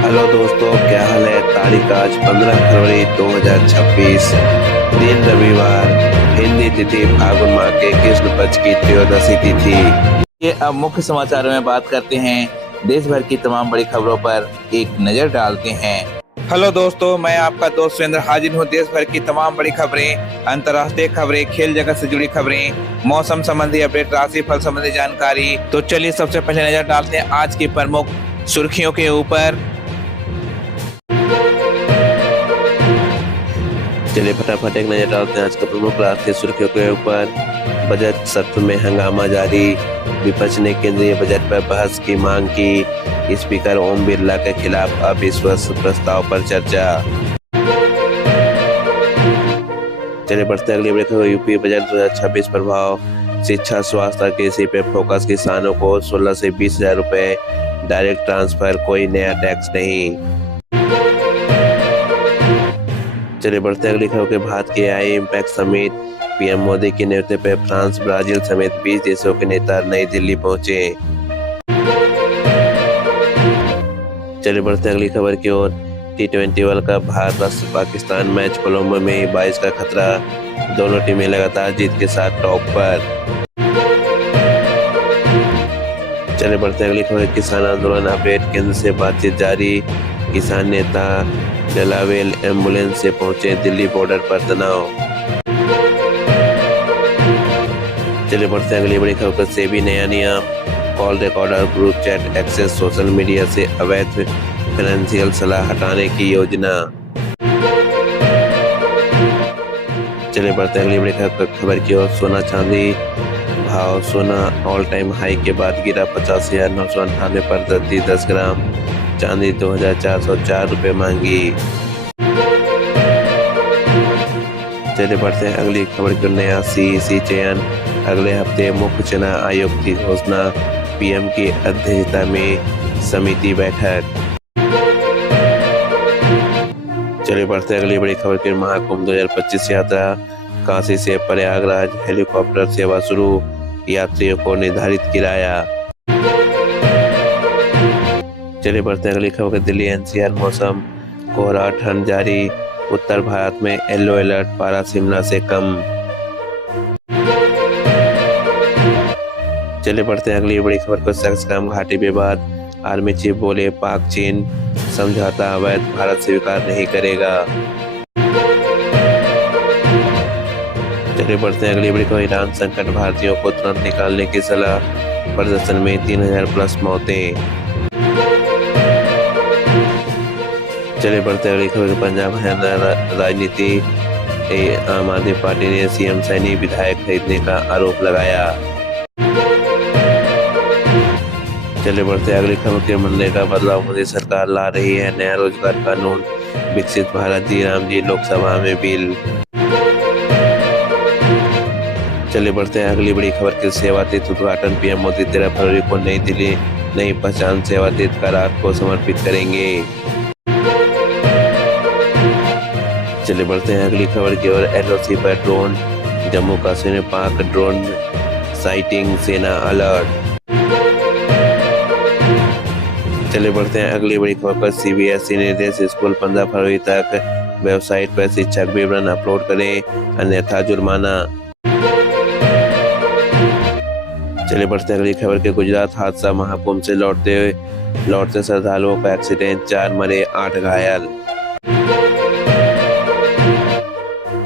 Hello दोस्तों, क्या हाल है। तारीख आज 15 फरवरी 2026, दिन रविवार, हिंदी तिथि फागुन माह के कृष्ण पक्ष की त्रयोदशी तिथि। ये अब मुख्य समाचारों में बात करते हैं। देश भर की तमाम बड़ी खबरों पर एक नजर डालते हैं। हेलो दोस्तों, मैं आपका दोस्त सुरेंद्र हाजिर हूँ। देश भर की तमाम बड़ी खबरें, अंतर्राष्ट्रीय खबरें, खेल जगत से जुड़ी खबरें, मौसम संबंधी अपडेट, राशि फल संबंधी जानकारी। तो चलिए सबसे पहले नजर डालते हैं आज की प्रमुख सुर्खियों के ऊपर। चलिए फटाफट एक नजर डालते हैं आज के प्रमुख राष्ट्रीय सुर्खियों के ऊपर। बजट सत्र में हंगामा जारी, विपक्ष ने केंद्रीय बजट पर बहस की मांग की। स्पीकर ओम बिरला के खिलाफ अविश्वास प्रस्ताव पर चर्चा। चलिए बढ़ते अगली खबर। यूपी बजट 2026 प्रभाव, शिक्षा, स्वास्थ्य, कृषि पे फोकस। किसानों को 16 से 20,000 रुपए डायरेक्ट ट्रांसफर, कोई नया टैक्स नहीं। चलिए बढ़ते अगली खबर के। भारत के आई इम्पैक्ट समिट, पीएम मोदी के नेतृत्व पे फ्रांस, ब्राजील समेत 20 देशों के नेता नई दिल्ली पहुंचे। चलिए बढ़ते अगली खबर की ओर। T20 world cup, Bharat versus Pakistan match Colombo में 22 का खतरा। दोनों टीमें लगातार जीत के साथ टॉप पर। चलिए बढ़ते अगली खबर। किसान आंदोलन अपडेट, केंद्र से बातचीत जारी। किसान नेता जलावेल एम्बुलेंस से पहुंचे दिल्ली बॉर्डर पर तनाव। चलिए बढ़ते अगली बड़ी खबर। सेबी नया नियम, call recorder, group chat access, social media से अवैध फाइनेंशियल सलाह हटाने की योजना। चलिए बढ़ते अगली बड़ी खबर की ओर। सोना चांदी भाव, सोना ऑल टाइम हाई के बाद गिरा 50,998 पर प्रति 10 ग्राम। चांदी 2,404 रुपए मांगी। चलिए बढ़ते हैं अगली खबर की। नया सीईसी चयन, अगले हफ्ते मुख्य चुनाव आयोग की घोषणा। पीएम की अध्यक्षता में समिति बैठक। चलिए बढ़ते हैं अगली बड़ी खबर की। महाकुंभ 2025 यात्रा, काशी से प्रयागराज हेलीकॉप्टर सेवा शुरू, यात्रियों को निर्धारित किराया। चलिए बढ़ते हैं अगली खबर। दिल्ली एनसीआर मौसम, कोहरा, ठंड जारी। उत्तर भारत में येलो अलर्ट, पारा शिमला से कम। चलिए बढ़ते हैं अगली बड़ी खबर को। सक्सकाम घाटी विवाद, आर्मी चीफ बोले पाक चीन समझौता अवैध, भारत स्वीकार नहीं करेगा। चलिए बढ़ते हैं अगली बड़ी खबर। ईरान संकट, भारतीयों को तुरंत निकालने की सलाह। प्रदर्शन में 3,000 प्लस मौतें। चलिए बढ़ते अगली खबर। पंजाब हरियाणा राजनीति, आम आदमी पार्टी ने सीएम सैनी विधायक खरीदने का आरोप लगाया। चलिए बढ़ते अगली खबर के। मनरेगा बदलाव, मोदी सरकार ला रही है नया रोजगार कानून। विकसित भारत जी राम जी लोकसभा में बिल। चलिए बढ़ते हैं अगली बड़ी खबर के। सेवातीर्थ उद्घाटन, पीएम मोदी 13 फरवरी को नई दिल्ली नई पहचान सेवातीर्थ का रात को समर्पित करेंगे। चलिए बढ़ते हैं अगली खबर की ओर। एलओसी पर ड्रोन, जम्मू कश्मीर में पाक ड्रोन साइटिंग, सेना अलर्ट। चलिए बढ़ते हैं अगली बड़ी खबर पर। सीबीएसई निर्देश, स्कूल 15 फरवरी तक वेबसाइट पर शिक्षक विवरण अपलोड करें, अन्यथा जुर्माना। चलिए बढ़ते हैं अगली खबर के। गुजरात हादसा, महाकुंभ से लौटते श्रद्धालुओं का एक्सीडेंट, 4 मरे 8 घायल।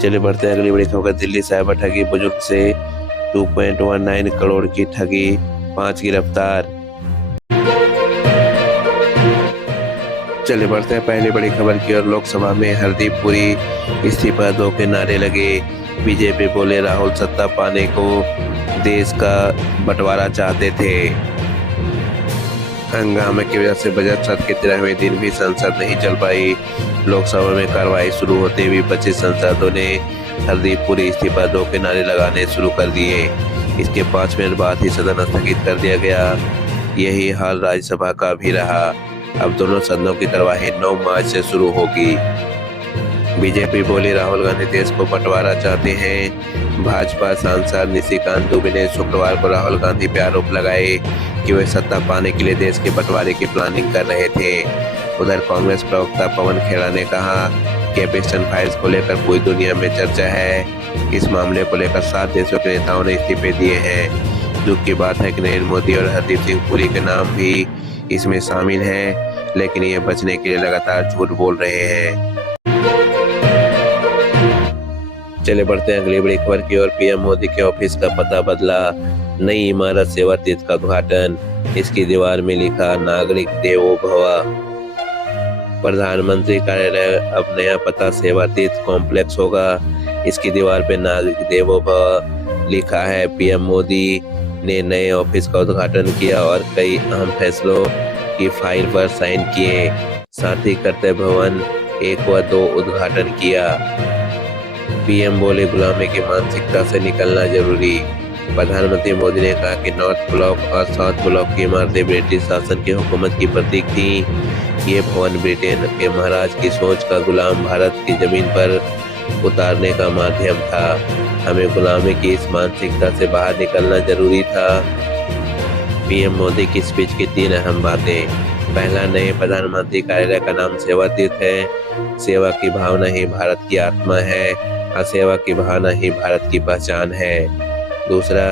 चलिए बढ़ते हैं अगली बड़ी खबर। दिल्ली साइबर ठगी, बुजुर्ग से 2.19 करोड़ की ठगी, 5 गिरफ्तार। चलिए बढ़ते हैं पहली बड़ी खबर की ओर। लोकसभा में हरदीप पुरी इस्तीफा दो के नारे लगे। बीजेपी बोले राहुल सत्ता पाने को देश का बंटवारा चाहते थे। हंगामे की वजह से बजट सत्र के 13वें दिन भी संसद नहीं चल पाई। लोकसभा में कार्रवाई शुरू होते ही विपक्षी सांसदों ने हरदीप पुरी इस्तीफा दो के नारे लगाने शुरू कर दिए। इसके 5 मिनट बाद ही सदन स्थगित कर दिया गया। यही हाल राज्यसभा का भी रहा। अब दोनों सदनों की कार्यवाही 9 मार्च से शुरू होगी। बीजेपी बोली राहुल गांधी देश को बंटवारा चाहते हैं। भाजपा सांसद निशिकांत दुबे ने शुक्रवार को राहुल गांधी पर आरोप लगाए कि वे सत्ता पाने के लिए देश के बंटवारे की प्लानिंग कर रहे थे। उधर कांग्रेस प्रवक्ता पवन खेड़ा ने कहा कि एपिस्टन फाइल्स को लेकर पूरी दुनिया में चर्चा है। इस मामले को लेकर 7 देशों के नेताओं ने इस्तीफे दिए हैं। दुख की बात है कि नरेंद्र मोदी और हरदीप सिंह पुरी के नाम भी इसमें शामिल हैं, लेकिन ये बचने के लिए लगातार झूठ बोल रहे हैं। चले बढ़ते हैं अगली बड़ी खबर की ओर। पीएम मोदी के ऑफिस का पता बदला, नई इमारत सेवा तीर्थ का उद्घाटन। इसकी दीवार में लिखा नागरिक देवो भव। प्रधानमंत्री कार्यालय अब नया पता सेवा तीर्थ कॉम्प्लेक्स होगा। इसकी दीवार पे नागरिक देवो भव लिखा है। पीएम मोदी ने नए ऑफिस का उद्घाटन किया और कई अहम फैसलों की फाइल पर साइन किए। साथ ही कर्तव्य भवन 1 व 2 उद्घाटन किया। पीएम बोले गुलामी की मानसिकता से निकलना जरूरी। प्रधानमंत्री मोदी ने कहा कि नॉर्थ ब्लॉक और साउथ ब्लॉक की इमारतें ब्रिटिश शासन की हुकूमत की प्रतीक थी। ये भवन ब्रिटेन के महाराज की सोच का गुलाम भारत की जमीन पर उतारने का माध्यम था। हमें गुलामी की इस मानसिकता से बाहर निकलना जरूरी था। पीएम मोदी की स्पीच की 3 अहम बातें। पहला, नए प्रधानमंत्री कार्यालय का नाम सेवा तीर्थ है। सेवा की भावना ही भारत की आत्मा है और सेवा की भावना ही भारत की पहचान है। दूसरा,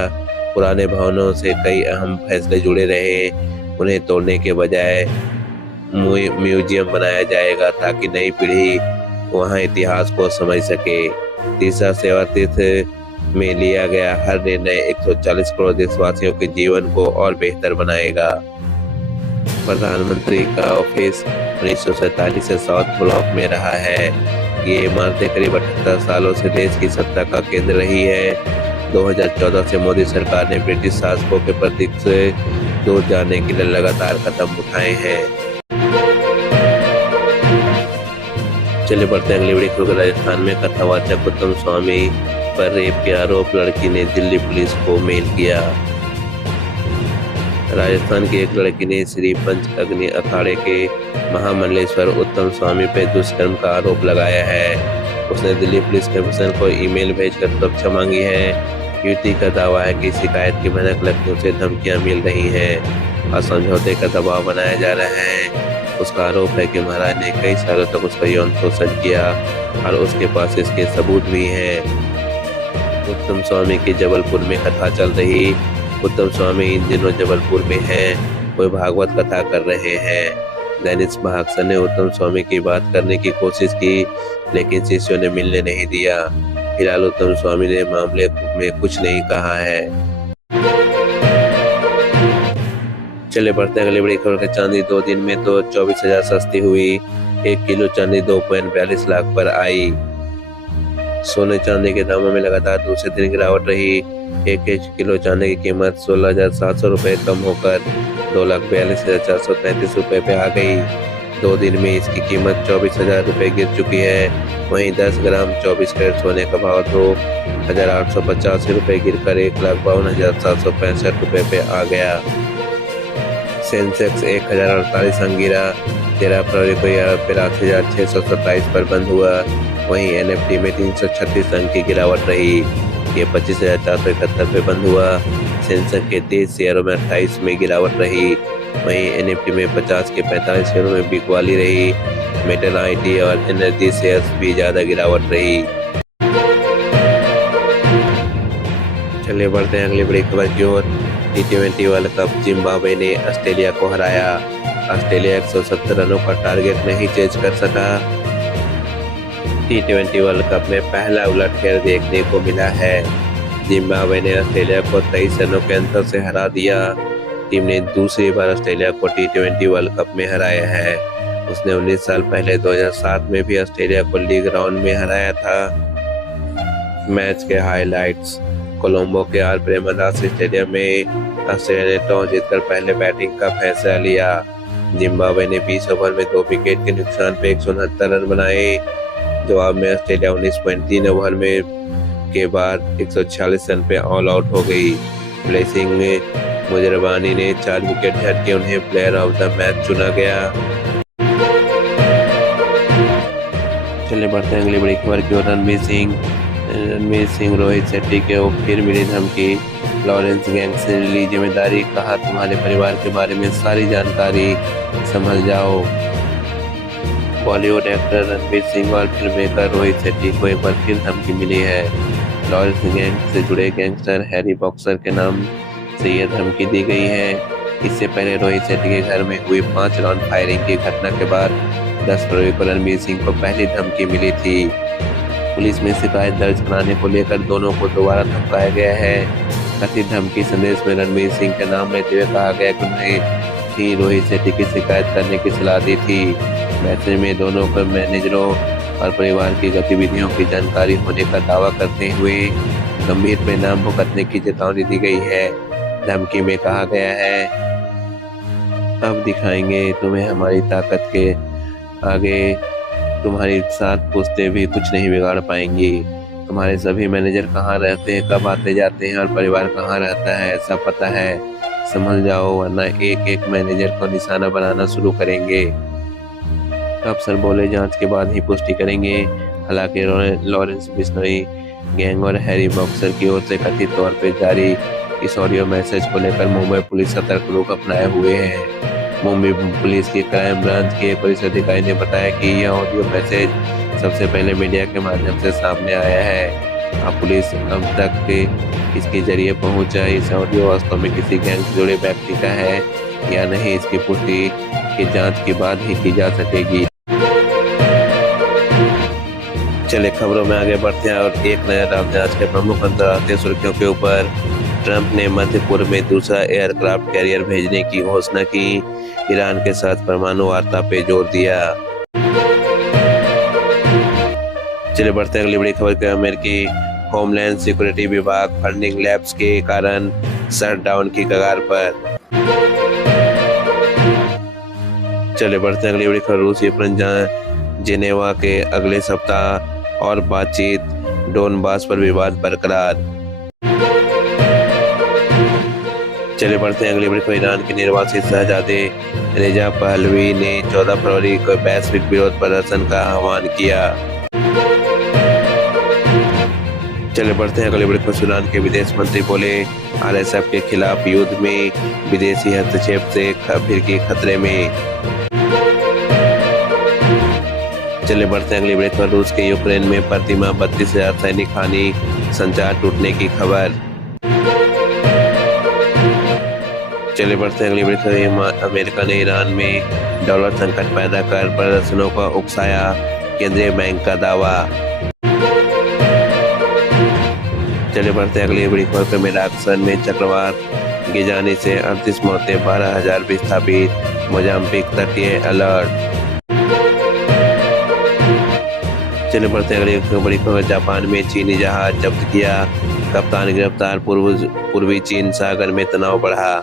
पुराने भवनों से कई अहम फैसले जुड़े रहे, उन्हें तोड़ने के बजाय म्यूजियम बनाया जाएगा ताकि नई पीढ़ी वहां इतिहास को समझ सके। तीसरा, सेवा तीर्थ में लिया गया हर निर्णय 140 करोड़ देशवासियों के जीवन को और बेहतर बनाएगा। प्रधानमंत्री का ऑफिस 1947 से साउथ ब्लॉक में रहा है। ये इमारतें करीब 78 सालों से देश की सत्ता का केंद्र रही है। 2014 से मोदी सरकार ने ब्रिटिश शासकों के प्रतीक से दूर जाने के लिए लगातार कदम उठाए हैं। चलिए बढ़ते हैं अगली बड़ी खबर। राजस्थान में कथावाचक उत्तम स्वामी पर रेप के आरोप लड़की ने दिल्ली पुलिस को मेल किया। राजस्थान की एक लड़की ने श्री पंच अग्नि अखाड़े के महामंडलेश्वर उत्तम स्वामी पर दुष्कर्म का आरोप लगाया है। उसने दिल्ली पुलिस कमिश्नर को ईमेल भेजकर सुरक्षा मांगी है। युवती का दावा है कि शिकायत की भनक लगते उसे धमकियां मिल रही हैं और समझौते का दबाव बनाया जा रहा है। उसका आरोप है कि महाराज ने कई सालों तक उसका यौन शोषण किया और उसके पास इसके सबूत भी हैं। उत्तम स्वामी की जबलपुर में कथा चल रही। उत्तम स्वामी इन दिनों जबलपुर में हैं। कोई भागवत कथा कर रहे हैं। दैनिक भास्कर ने उत्तम स्वामी की बात करने की कोशिश की, लेकिन शिष्यों ने मिलने नहीं दिया। फिलहाल उत्तम स्वामी ने मामले में कुछ नहीं कहा है। चले बढ़ते हैं अगली बड़ी खबर के। चांदी 2 दिन में तो 24,000 सस्ती हुई। 1 किलो चांदी 2.42 लाख पर आई। सोने चांदी के दामों में लगातार दूसरे दिन गिरावट रही। 1 किलो चांदी की कीमत 16,700 रुपए कम होकर 2,42,433 रुपए पे आ गई। 2 दिन में इसकी कीमत 24,000 रुपए गिर चुकी है। वहीं 10 ग्राम 24 कैरेट सोने का भाव 2,885 रुपए गिरकर 1,52,765 रुपए पे आ गया। सेंसेक्स 1,048 अंक गिरा। 13 फरवरी को यह 83,627 पर बंद हुआ। वहीं एनएफटी में 336 अंक की गिरावट रही। ये 25,471 पे बंद हुआ। सेंसेक्स के 23 शेयरों में 28 में गिरावट रही। वहीं एनएफटी में 50 के 45 शेयरों में बिकवाली रही। मेटल, आईटी और एनर्जी शेयर्स भी ज्यादा गिरावट रही। चलिए बढ़ते हैं अगली बड़ी खबर की ओर। T20 वर्ल्ड कप जिम्बाब्वे ने ऑस्ट्रेलिया को हराया। ऑस्ट्रेलिया 170 रनों का टारगेट नहीं चेज कर सका। T20 वर्ल्ड कप में पहला उलटफेर देखने को मिला है। जिम्बाब्वे ने ऑस्ट्रेलिया को 23 रनों के अंतर से हरा दिया। टीम ने दूसरी बार ऑस्ट्रेलिया को T20 वर्ल्ड कप में हराया है। उसने 19 साल पहले 2007 में भी ऑस्ट्रेलिया को लीग राउंड में हराया था। मैच के हाइलाइट्स। कोलंबो के आर प्रेमदास स्टेडियम में ऑस्ट्रेलिया ने टॉस जीतकर पहले बैटिंग का फैसला लिया। जिम्बाब्वे ने 20 ओवर में 2 विकेट के नुकसान पे 169 रन बनाए। जवाब में ऑस्ट्रेलिया 19.3 ओवर में के बाद 146 रन पे ऑल आउट हो गई। ब्लेसिंग मुजरबानी ने 4 विकेट झटके उन्हें प्लेयर ऑफ द मैच चुना गया। चलिए बढ़ते हैं अगली बड़ी खबर की ओर। रणवीर सिंह रोहित शेट्टी के फिर मिली धमकी। लॉरेंस गैंग से ली जिम्मेदारी, कहा तुम्हारे परिवार के बारे में सारी जानकारी, संभल जाओ। बॉलीवुड एक्टर रणवीर सिंह और फिल्म मेकर रोहित शेट्टी को एक बार फिर धमकी मिली है। लॉरेंस गैंग से जुड़े गैंगस्टर हैरी बॉक्सर के नाम से यह धमकी दी गई है। इससे पहले रोहित शेट्टी के घर में हुई 5 राउंड फायरिंग की घटना के बाद 10 फरवरी को रणवीर सिंह को पहली धमकी मिली थी। पुलिस में शिकायत दर्ज कराने को लेकर दोनों को दोबारा धमकाया गया है। कथित धमकी संदेश में रणवीर सिंह के नाम लेते हुए कहा गया कि उन्हें ही रोहित शेट्टी की शिकायत करने की सलाह दी थी। मैसेज में दोनों को मैनेजरों और परिवार की गतिविधियों की जानकारी होने का दावा करते हुए गंभीर परिणाम भुगतने की चेतावनी दी गई है। धमकी में कहा गया है, अब दिखाएंगे तुम्हें हमारी ताकत के आगे तुम्हारी 7 पुश्तें भी कुछ नहीं बिगाड़ पाएंगी। तुम्हारे सभी मैनेजर कहाँ रहते हैं, कब आते जाते हैं और परिवार कहाँ रहता है, सब पता है। संभल जाओ वरना एक एक मैनेजर को निशाना बनाना शुरू करेंगे। अफसर बोले जांच के बाद ही पुष्टि करेंगे। हालांकि लॉरेंस बिश्नोई गैंग और हैरी बॉक्सर की ओर से कथित तौर पर जारी इस ऑडियो मैसेज को लेकर मुंबई पुलिस सतर्क रुख अपनाए हुए है। मुंबई पुलिस की क्राइम ब्रांच के पुलिस अधिकारी ने बताया कि यह ऑडियो मैसेज सबसे पहले मीडिया के माध्यम से सामने आया है। अब पुलिस अब तक इसके जरिए पहुंचा इस ऑडियो वास्तव में किसी गैंग से जुड़े व्यक्ति का है या नहीं, इसकी पुष्टि की जांच के बाद ही की जा सकेगी। चले खबरों में आगे बढ़ते हैं और एक नजर डालते हैं आज के प्रमुख अंतर्राष्ट्रीय सुर्खियों के ऊपर। ट्रंप ने मध्य पूर्व में दूसरा एयरक्राफ्ट कैरियर भेजने की घोषणा की। ईरान के साथ परमाणु वार्ता पे जोर दिया। चले बढ़ते हैं अगली बड़ी खबर के। अमेरिकी होमलैंड सिक्योरिटी विभाग फंडिंग लैप्स के कारण शटडाउन की कगार पर। चले बढ़ते हैं अगली बड़ी खबर। रूसी प्रधान जेनेवा के अगले सप्ताह और बातचीत। डोनबास पर विवाद बरकरार। चले बढ़ते हैं अगली बड़ी खबर। ईरान के निर्वासित शहजादे रेजा पहलवी ने 14 फरवरी को वैश्विक विरोध प्रदर्शन का आह्वान किया। चले बढ़ते हैं अगली बड़ी खबर। सूडान के विदेश मंत्री बोले आरएसएफ के खिलाफ युद्ध में विदेशी हस्तक्षेप से फिरकी खतरे में। चले बढ़ते हैं अगली बड़ी खबर। रूस के यूक्रेन में प्रतिमा 32,000 सैनिक हानि, संचार टूटने की खबर। चले बढ़ते हैं अगली बड़ी खबर। अमेरिका ने ईरान में डॉलर संकट पैदा कर प्रदर्शनों को उकसाया, केंद्रीय बैंक का दावा। चले बढ़ते हैं अगली बड़ी खबर में। मेडाकसन में चक्रवात गिरने से 38 मौतें, 12,000 विस्थापित। मोजाम्बिक तटीय अलर्ट। चले बढ़ते हैं अगली बड़ी खबर। जापान में चीनी जहाज जब्त किया, कप्तान गिरफ्तार। पूर्वी चीन सागर में तनाव बढ़ा।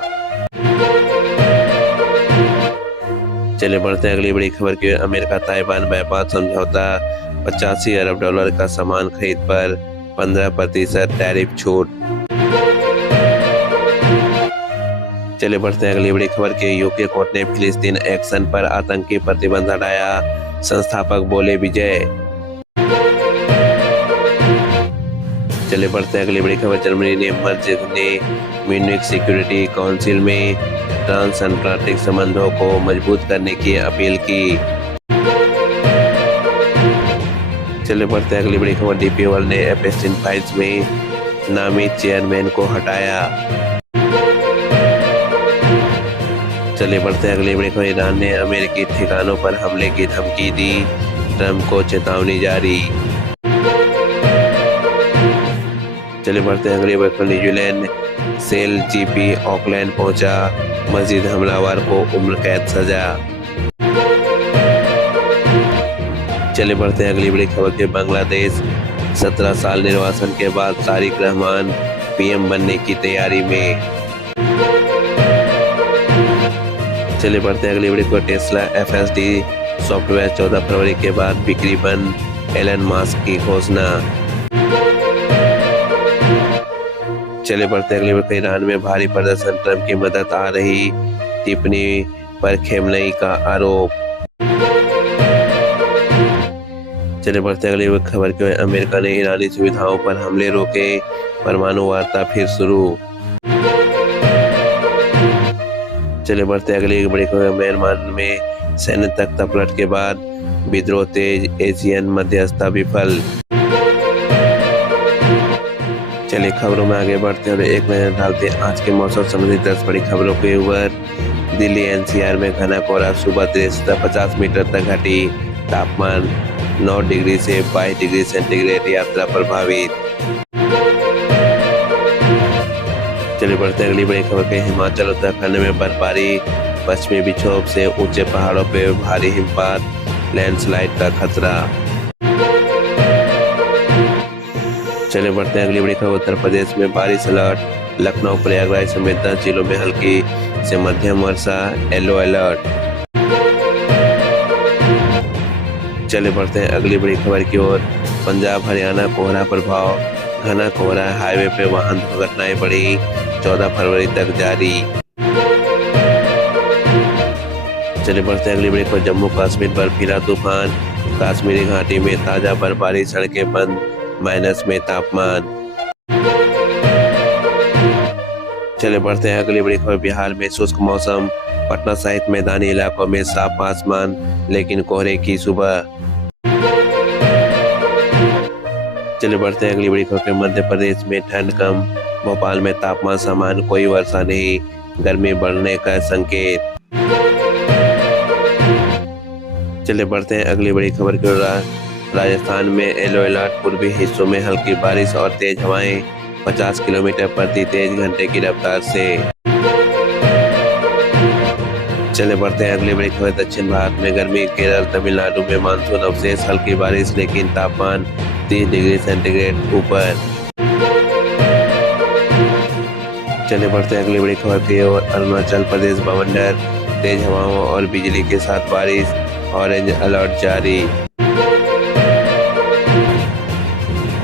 चले बढ़ते हैं अगली बड़ी खबर की। अमेरिका ताइवान व्यापार समझौता। 85 अरब डॉलर का सामान खरीद पर 15% टैरिफ छूट। चले बढ़ते हैं अगली बड़ी खबर के। यूके कोर्ट ने फिलिस्तीन एक्शन पर आतंकी प्रतिबंध हटाया, संस्थापक बोले विजय। चले बढ़ते हैं अगली बड़ी खबर। जर्मनी ने मस्जिद ने म्यूनिख सिक्योरिटी काउंसिल में ट्रांसअटलांटिक संबंधों को मजबूत करने की अपील की। चले बढ़ते हैं अगली बड़ी खबर। डीपी वर्ल्ड ने एपेस्टीन फाइल्स में नामित चेयरमैन को हटाया। चले बढ़ते हैं अगली बड़ी खबर। ईरान ने अमेरिकी ठिकानों पर हमले की धमकी दी, ट्रंप को चेतावनी जारी। चले बढ़ते हैं अगली बड़ी खबर। न्यूजीलैंड सेल जीपी ऑकलैंड पहुंचा, मस्जिद हमलावर को उम्र कैद सजा। चले बढ़ते हैं अगली बड़ी खबर के। बांग्लादेश 17 साल निर्वासन के बाद तारिक रहमान पीएम बनने की तैयारी में। चले बढ़ते हैं अगली बड़ी खबर। टेस्ला एफएसडी सॉफ्टवेयर 14 फरवरी के बाद बिक्री बंद, एलन मस्क की घोषणा। चले बढ़ते हैं अगली बड़ी खबर। ईरान में भारी प्रदर्शन, ट्रंप की मदद आ रही टिप्पणी पर खेमनेई का आरोप। चले बढ़ते हैं अगली खबर के। अमेरिका ने ईरानी सुविधाओं पर हमले रोके, परमाणु वार्ता फिर शुरू। चले बढ़ते हैं अगली बड़ी खबर। म्यांमार में सैन्य तख्तापलट के बाद विद्रोह तेज, एशियन मध्यस्थता विफल। चलिए खबरों में आगे बढ़ते हैं और एक नजर डालते हैं आज के मौसम संबंधी 10 बड़ी खबरों के ऊपर। दिल्ली एनसीआर में घना कोहरा, सुबह 30 से 50 मीटर तक घटी, तापमान 9 डिग्री से 22 डिग्री सेंटीग्रेड, यात्रा प्रभावित। चलिए बढ़ते हैं अगली बड़ी खबर के। हिमाचल उत्तराखंड में बर्फबारी, पश्चिमी विक्षोभ से ऊंचे पहाड़ों पर भारी हिमपात, लैंडस्लाइड का खतरा। चलिए बढ़ते हैं अगली बड़ी खबर। उत्तर प्रदेश में बारिश अलर्ट, लखनऊ प्रयागराज समेत 10 जिलों में हल्की से मध्यम वर्षा, येलो अलर्ट। चलिए बढ़ते हैं अगली बड़ी खबर की ओर। पंजाब हरियाणा कोहरा प्रभाव, घना कोहरा, हाईवे पे वाहन दुर्घटनाएं बढ़ी, 14 फरवरी तक जारी। चलिए बढ़ते हैं अगली बड़ी खबर। जम्मू कश्मीर बर्फीला तूफान, कश्मीरी घाटी में ताजा बर्फबारी, सड़कें बंद, माइनस में तापमान। चलिए बढ़ते हैं अगली बड़ी खबर। बिहार में शुष्क मौसम, पटना सहित मैदानी इलाकों में साफ आसमान लेकिन कोहरे की सुबह। चलिए बढ़ते हैं अगली बड़ी खबर। मध्य प्रदेश में ठंड कम, भोपाल में तापमान सामान्य, कोई वर्षा नहीं, गर्मी बढ़ने का संकेत। चलिए बढ़ते हैं अगली बड़ी खबर की ओर। राजस्थान में येलो अलर्ट, पूर्वी हिस्सों में हल्की बारिश और तेज हवाएं, 50 किलोमीटर प्रति तेज घंटे की रफ्तार से। चले बढ़ते हैं अगली बड़ी खबर। दक्षिण भारत में गर्मी, केरल तमिलनाडु में मानसून अवशेष, हल्की बारिश लेकिन तापमान 30 डिग्री सेंटीग्रेड ऊपर। चले बढ़ते हैं अगली बड़ी खबर की ओर। अरुणाचल प्रदेश बवंडर, तेज हवाओं और बिजली के साथ बारिश, ऑरेंज अलर्ट जारी।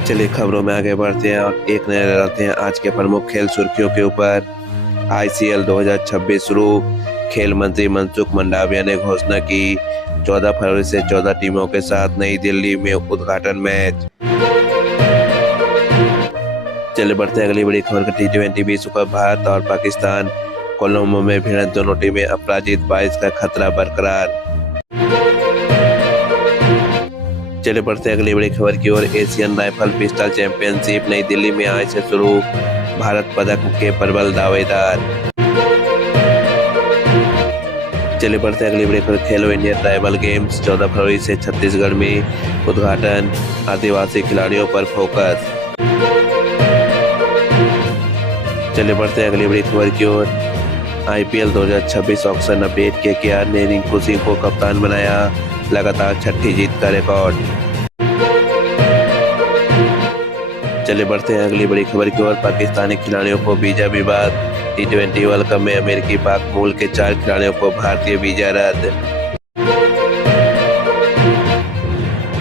चलिए खबरों में आगे बढ़ते हैं और एक नजर डालते हैं आज के प्रमुख खेल सुर्खियों के ऊपर। आईसीएल 2026 शुरू, खेल मंत्री मनसुख मंडाविया ने घोषणा की, 14 फरवरी से 14 टीमों के साथ नई दिल्ली में उद्घाटन मैच। चलिए बढ़ते हैं अगली बड़ी खबर का। T20 विश्व कप, भारत और पाकिस्तान कोलंबो में भिड़ंत, दोनों टीमें अपराजित, 22 का खतरा बरकरार। चले बढ़ते हैं अगली बड़ी खबर की ओर। एशियन राइफल पिस्टल चैंपियनशिप नई दिल्ली में आज से शुरू, भारत पदक के प्रबल दावेदार। चले बढ़ते हैं अगली बड़ी खबर। खेलो इंडिया ट्राइबल गेम्स 14 फरवरी से छत्तीसगढ़ में उद्घाटन, आदिवासी खिलाड़ियों पर फोकस। चले बढ़ते हैं अगली बड़ी खबर की ओर। आईपीएल 2026 ऑक्शन अपडेट, केकेआर ने रिंकू सिंह को कप्तान बनाया, लगातार 6ठी जीत का रिकॉर्ड। चले बढ़ते हैं अगली बड़ी खबर की ओर। पाकिस्तानी खिलाड़ियों को वीजा विवाद, T20 वर्ल्ड कप में अमेरिकी पाक मूल के 4 खिलाड़ियों को भारतीय वीजा रद्द।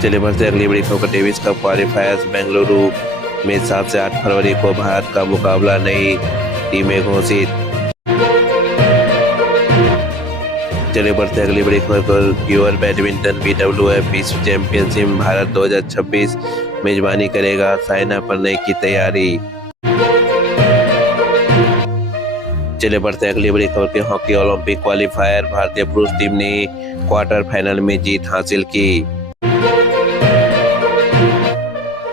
चले बढ़ते हैं अगली बड़ी खबर। डेविस कप क्वालिफायर्स, बेंगलुरु में 7 से 8 फरवरी को भारत का मुकाबला, नई टीमें घोषित। चले बढ़ते हैं अगली बड़ी खबर की ओर। बैडमिंटन BWF विश्व चैंपियनशिप भारत 2026 मेजबानी करेगा, साइना पर नई की तैयारी। चले बढ़ते हैं अगली बड़ी खबर के। हॉकी ओलंपिक क्वालिफायर, भारतीय पुरुष टीम ने क्वार्टर फाइनल में जीत हासिल की।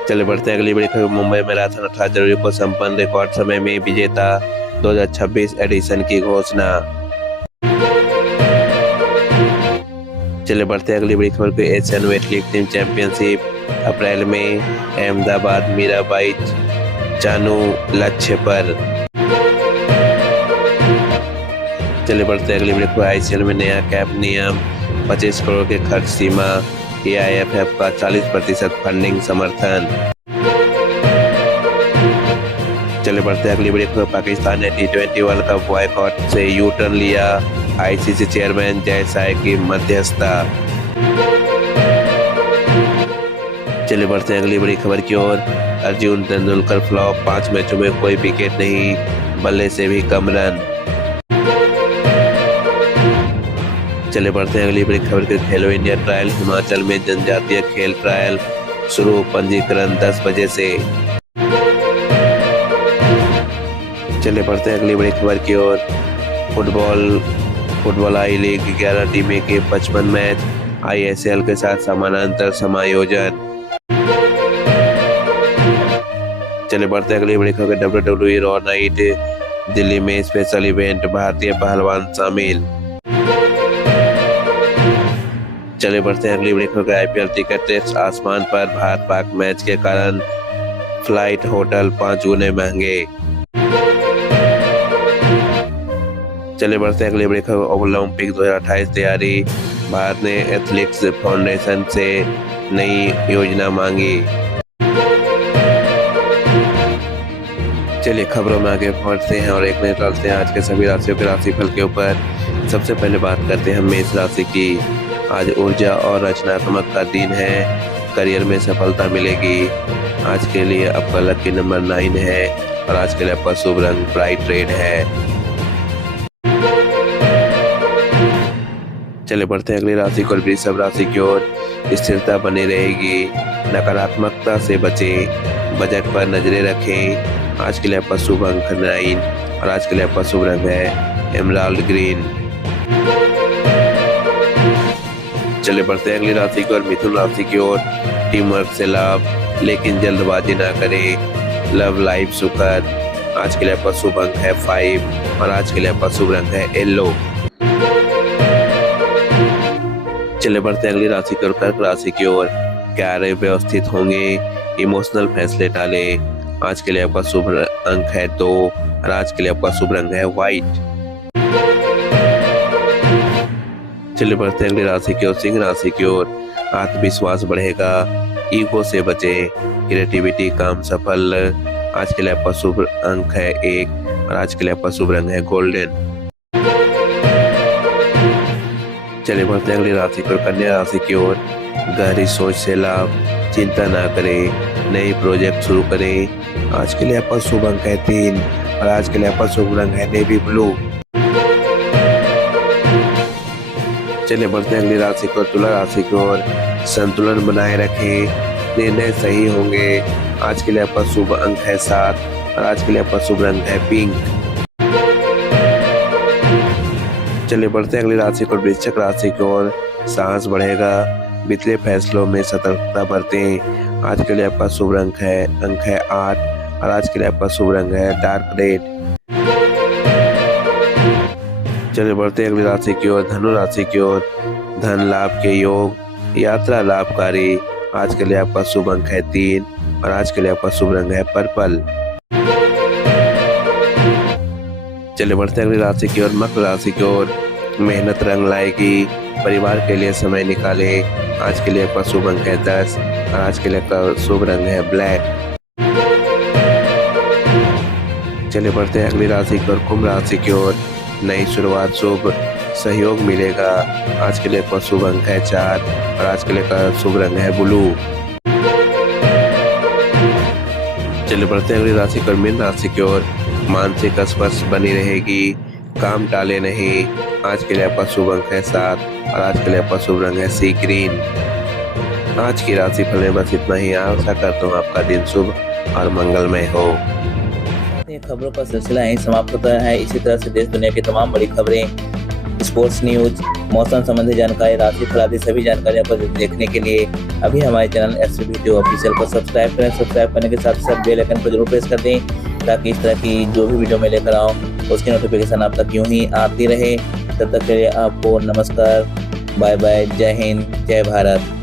चले बढ़ते हैं अगली बड़ी खबर। मुंबई मैराथन 18 जनवरी को संपन्न, रिकॉर्ड समय में विजेता 2026 एडिशन की घोषणा। चले बढ़ते हैं अगली बड़ी खबर को। एशियन वेटलिफ्टिंग चैंपियनशिप अप्रैल में, अहमदाबाद, मीराबाई चानू लक्ष्य पर। चले बढ़ते हैं अगली बड़ी खबर। आईसीएल में नया कैप नियम, 25 करोड़ के खर्च सीमा, AIFF का 40% फंडिंग समर्थन। चले बढ़ते हैं अगली बड़ी खबर। पाकिस्तान ने T20 वर्ल्ड कप बॉयकॉट से यू टर्न लिया, आईसीसी चेयरमैन जय शाह की मध्यस्थता। चले बढ़ते हैं अगली बड़ी खबर की ओर। अर्जुन तेंदुलकर फ्लॉप, 5 मैचों में कोई विकेट नहीं, बल्ले से भी कम रन। चले बढ़ते हैं अगली बड़ी खबर के। खेलो इंडिया ट्रायल, हिमाचल में जनजातीय खेल ट्रायल शुरू, पंजीकरण 10 बजे से। चले बढ़ते हैं अगली बड़ी खबर की ओर। फुटबॉल फुटबॉल आई लीग 11 टीमें के 55 मैच, ISL के साथ समानांतर समायोजन। चले बढ़ते अगली बड़ी खबर WWE रॉ नाइट, दिल्ली में स्पेशल इवेंट, भारतीय पहलवान शामिल। चले बढ़ते हैं अगली बड़ी खबर IPL टिकट टेस्ट आसमान पर, भारत पाक मैच के कारण फ्लाइट होटल 5 गुने महंगे। चले बढ़ते हैं अगली बड़ी खबर ओलंपिक 2028 तैयारी, भारत ने एथलेटिक्स फाउंडेशन से नई योजना मांगी। चलिए खबरों में आगे बढ़ते हैं और एक नजर डालते हैं आज के सभी राशियों के राशिफल के ऊपर। सबसे पहले बात करते हैं मेष राशि की। आज ऊर्जा और रचनात्मक का दिन है, करियर में सफलता मिलेगी। आज के लिए आपका लकी नंबर 9 है और आज के लिए आपका शुभ रंग ब्राइट रेड है। चले बढ़ते हैं अगली राशि को वृषभ राशि की ओर। स्थिरता बनी रहेगी, नकारात्मकता से बचें, बजट पर नजरें रखें। आज के लिए आपका शुभ अंक 9 और आज के लिए आपका शुभ रंग है एमराल्ड ग्रीन। चले बढ़ते हैं अगली राशि की ओर मिथुन राशि की ओर। टीम वर्क से लाभ, लेकिन जल्दबाजी ना करें। लव लाइफ सुखद। आज के लिए आपका शुभ अंक है 5 और आज के लिए आपका शुभ रंग है येलो। चले बढ़ते हैं अगली राशि की ओर कर्क राशि की ओर। कार्य व्यवस्थित होंगे, इमोशनल फैसले टालें। आज के लिए आपका शुभ अंक है 2 और आज के लिए आपका शुभ रंग है व्हाइट। चलिए बढ़ते हैं अगली राशि की ओर सिंह राशि की ओर। आत्मविश्वास बढ़ेगा, ईगो से बचें, क्रिएटिविटी काम सफल। आज के लिए आपका शुभ अंक है 1 और आज के लिए आपका शुभ रंग है गोल्डन। चलिए बढ़ते हैं अगली राशि की ओर कन्या राशि की ओर। गहरी सोच से लाभ, चिंता ना करें, नई प्रोजेक्ट शुरू करें। आज के लिए आपका शुभ अंक है 3 और आज के लिए आपका शुभ रंग है नेवी ब्लू। चलिए बढ़ते हैं अगली राशि को तुला राशि की ओर। संतुलन बनाए रखें, निर्णय सही होंगे। आज के लिए आपका शुभ अंक है 7 और आज के लिए आपका शुभ रंग है पिंक। चलिए बढ़ते हैं अगली राशि को वृश्चिक राशि की ओर। साहस बढ़ेगा, बीते फैसलों में सतर्कता बरतें। आज के लिए आपका शुभ अंक है 8 और आज के लिए आपका शुभ रंग है डार्क रेड। चलिए बढ़ते हैं अगली राशि की ओर धनु राशि की ओर। धन लाभ के योग, यात्रा लाभकारी। आज के लिए आपका शुभ अंक है 3 और आज के लिए आपका शुभ रंग है पर्पल। चलिए बढ़ते हैं अगली राशि की ओर मकर राशि की ओर। मेहनत रंग लाएगी, परिवार के लिए समय निकालें। आज के लिए आपका शुभ अंक है 10 और आज के लिए आपका शुभ रंग है ब्लैक। चलिए बढ़ते हैं अगली राशि की ओर कुंभ राशि की ओर। नई शुरुआत शुभ, सहयोग मिलेगा। आज के लिए आपका शुभ अंक है 4 और आज के लिए का शुभ रंग है ब्लू। चलिए बढ़ते हैं अगली राशि की ओर मीन राशि की ओर। मानसिक स्पर्श बनी रहेगी, काम टाले नहीं। आज के लिए आपका शुभ अंक है 7 और आज के लिए आपका शुभ रंग है सी ग्रीन। आज की राशि फल में बस इतना ही। आशा करता हूँ आपका दिन शुभ और मंगलमय हो। खबरों का सिलसिला यहीं समाप्त होता है। इसी तरह से देश दुनिया की तमाम बड़ी खबरें, स्पोर्ट्स न्यूज, मौसम संबंधी जानकारी, राशि फल आदि सभी जानकारियों को देखने के लिए अभी हमारे चैनल SVB ऑफिशियल को सब्सक्राइब करें। सब्सक्राइब करने के साथ साथ बेल आइकन को जरूर प्रेस कर दें ताकि इस तरह की जो भी वीडियो मैं लेकर आऊँ उसकी नोटिफिकेशन आप तक यूं ही आती रहे। तब तक के लिए आपको नमस्कार, बाय बाय, जय हिंद, जय भारत।